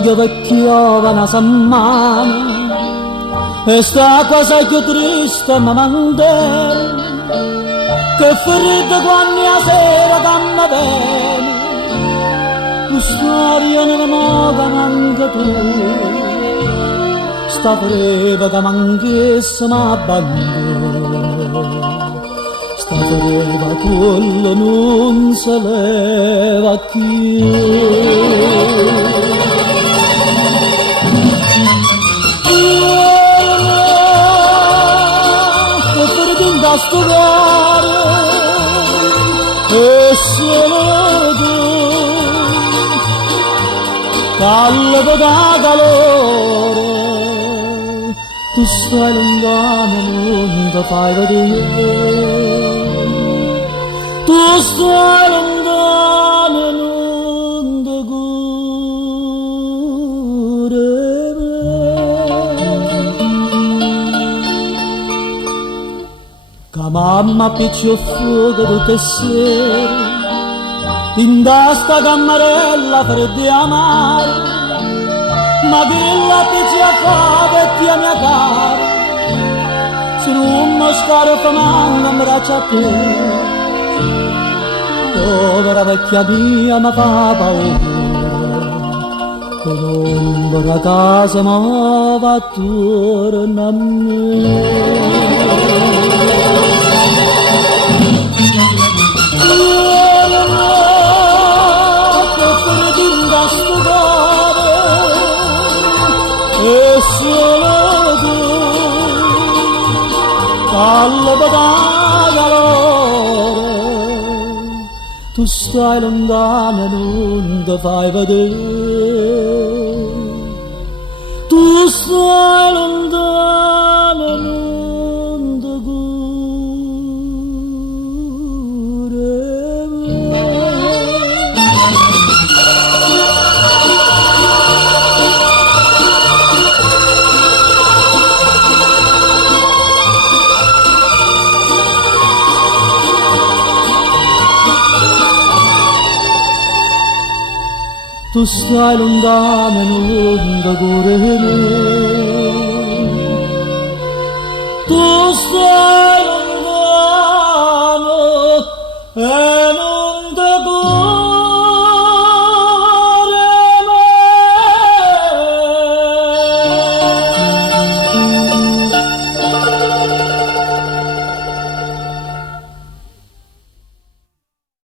che vecchiava una setmana e sta cosa più triste ma mandare che ferita quando la sera damma bene tu storia nella moda manca tu sta breve che manchesse ma abbandono sta breve quello non se leva più da sto cuore e solo tu caldo da calore tu stai lontano non ti fai vedere tu stai lontano non ti cura mamma piccio fuoco tutte sere in sta cammarella fredda amare ma che la piccia fa vecchia mia cara se non mi scarpa manca mi braccia a te povera vecchia mia mi fa paura che l'ombra casa mi va attorno a me e solo tu caldo da calore tu stai lontano e non ti fai vedere tu stai lontano e non ti tu stai lontano e non ti cura me tu stai